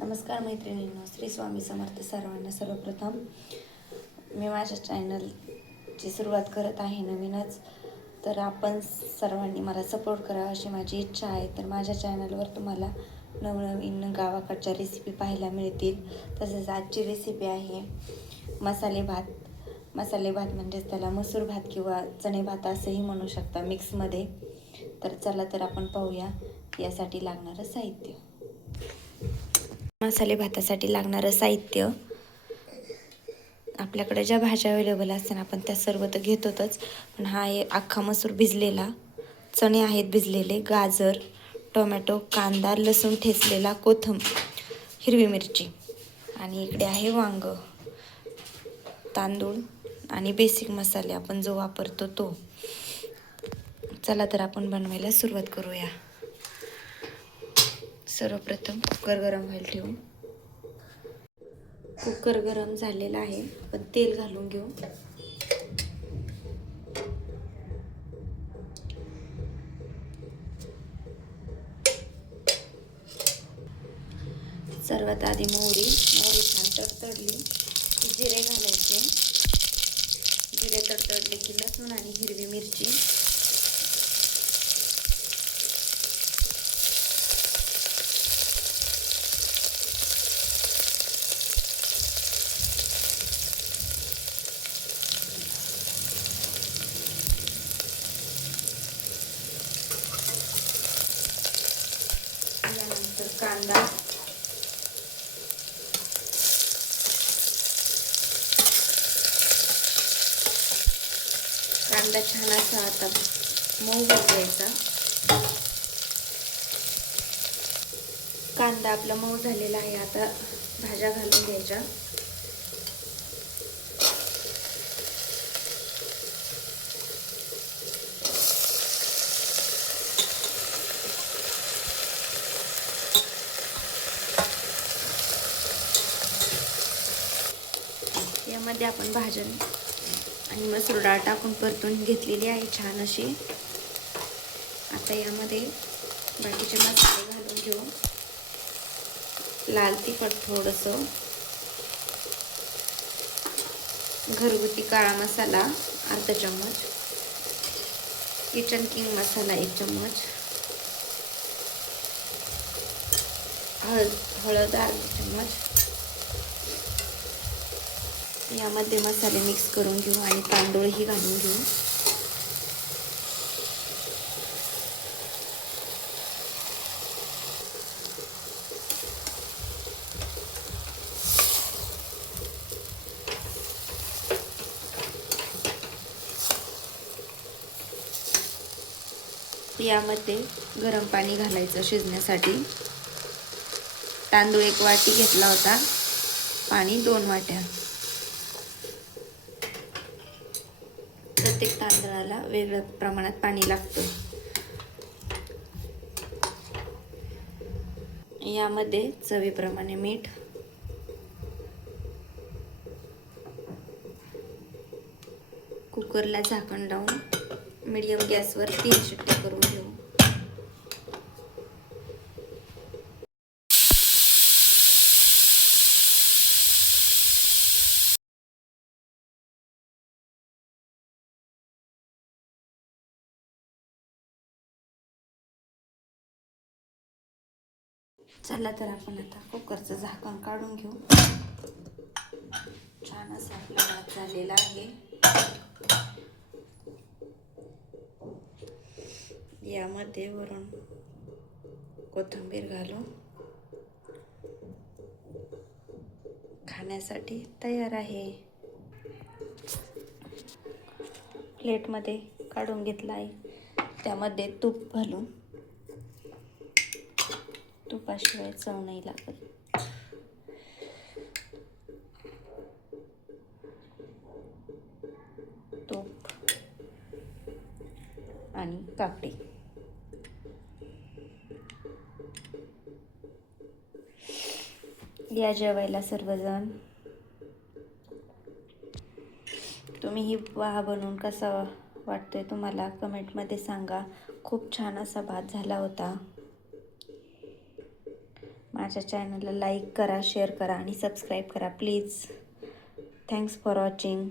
नमस्कार मैत्रिणींनो, श्री स्वामी समर्थ सर्वांना. सर्वप्रथम मी माझ्या चॅनलची सुरुवात करत आहे नवीनच, तर आपण सर्वांनी मला सपोर्ट करा अशी माझी इच्छा आहे. तर माझ्या चॅनलवर तुम्हाला नवनवीन गावाकडच्या रेसिपी पाहायला मिळतील. तसेच आजची रेसिपी आहे मसाले भात. मसाले भात म्हणजेच त्याला मसूर भात किंवा चणे भात असंही म्हणू शकता मिक्समध्ये. तर चला तर आपण पाहूया यासाठी लागणारं साहित्य. मसाले भातासाठी लागणारं साहित्य, आपल्याकडे ज्या भाज्या अवेलेबल असतात आपण त्या सर्व तर घेतोच, पण हा आहे अख्खा मसूर भिजलेला, चणे आहेत भिजलेले, गाजर, टोमॅटो, कांदा, लसूण ठेचलेला, हिरवी मिरची, आणि इकडे आहे वांग, तांदूळ आणि बेसिक मसाले आपण जो वापरतो तो. चला तर आपण बनवायला सुरुवात करूया. सर्वप्रथम कुकर गरम व्हायला ठेवू. कुकर गरम झालेला आहे, आपण तेल घालून घेऊ. सर्वात आधी मोहरी छान तडतडली की जिरे घालायचे. जिरे तडतडले की लसूण आणि हिरवी मिरची, यानंतर कांदा, कांदा छान असा आता मऊ भाजायचा. कांदा आपला मऊ झालेला आहे, आता भाज्या घालून द्यायच्या. यामध्ये आपण भाज्या आणि मसूर डाळ टाकून परतून घेतलेली आहे छान अशी. आता यामध्ये बाकीचे मसाले घालून घेऊ. लाल तिखट थोडंसं, घरगुती काळा मसाला अर्धा चम्मच, किचन किंग मसाला 1 चम्मच, हळद अर्धा चम्मच. यामध्ये मसाले मिक्स करून घेऊ आणि तांदूळही घालून घेऊ. यामध्ये गरम पाणी घालायचं शिजण्यासाठी. तांदूळ 1 वाटी घेतला होता, पाणी 2 वाट्या. प्रत्येक तांदळाला वेगळ्या प्रमाणात पाणी लागतं. यामध्ये चवीप्रमाणे मीठ, कुकरला झाकण लावून मीडियम गॅसवर 3 शिट्ट्या करून घेऊ. चला तर आपण आता कुकरचं झाकण काढून घेऊ. छान असा आपला भात झालेला आहे. यामध्ये वरून कोथिंबीर घालून खाण्यासाठी तयार आहे. प्लेटमध्ये काढून घेतला आहे, त्यामध्ये तूप घालून. तुपाशिवाय चव नाही लागत. तूप आणि काकडी. या जेवायला सर्वजण. तुम्ही ही पहा बनवून कसा वाटतोय तुम्हाला कमेंटमध्ये सांगा. खूप छान असा भात झाला होता. माझ्या चॅनलला लाईक करा, शेअर करा आणि सबस्क्राईब करा प्लीज. Thanks for watching.